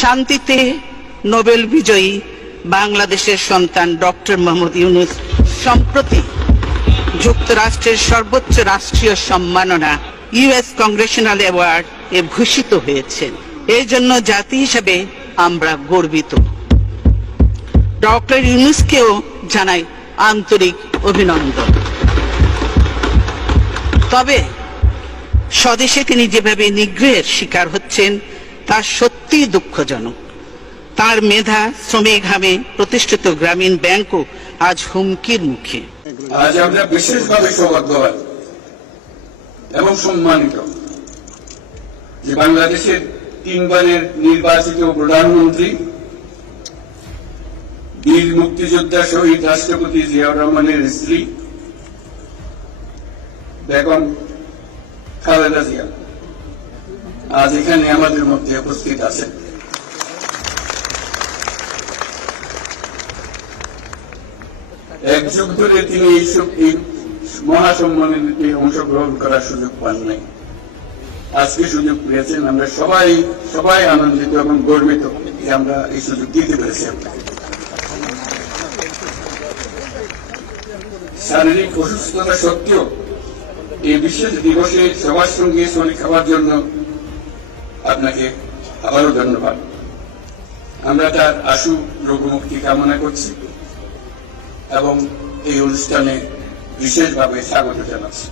শান্তিতে নোবেল বিজয়ী বাংলাদেশের সন্তান ডক্টর মোহাম্মদ ইউনূস সম্প্রতি যুক্তরাষ্ট্রের সর্বোচ্চ রাষ্ট্রীয় সম্মাননা ইউএস কংগ্রেশনাল অ্যাওয়ার্ড এ ভূষিত হয়েছেন। এই জন্য জাতি হিসেবে আমরা গর্বিত। ডক্টর ইউনূসকেও জানাই আন্তরিক অভিনন্দন। তবে স্বদেশে তিনি যেভাবে নিগ্রহের শিকার হচ্ছেন তা সত্যিই দুঃখজনক। তার মেধা, শ্রমিক ঘামে প্রতিষ্ঠিত গ্রামীণ ব্যাংকও আজ হুমকির মুখে। আজ আমরা বিশেষভাবে সৌভাগ্যবান এবং সম্মানিত যে বাংলাদেশের 3 বারের নির্বাচিত প্রধানমন্ত্রী, বীর মুক্তিযোদ্ধা শহীদ রাষ্ট্রপতি জিয়াউর রহমানের স্ত্রী বেগম খালেদা জিয়া আজ এখানে আমাদের মধ্যে উপস্থিত আছেন। এক যুগ ধরে তিনি এই মহাসম্মেলনে অংশগ্রহণ করার সুযোগ পান নাই, আজকে সুযোগ পেয়েছেন। আমরা সবাই আনন্দিত এবং গর্বিত যে আমরা এই সুযোগ দিতে পেরেছি। শারীরিক অসুস্থতা সত্ত্বেও এই বিশেষ দিবসে সবার সঙ্গে শরীর খাওয়ার জন্য আপনাকে আবারও ধন্যবাদ। আমরা তার আশু রোগমুক্তি কামনা করছি এবং এই অনুষ্ঠানে বিশেষভাবে স্বাগত জানাচ্ছি।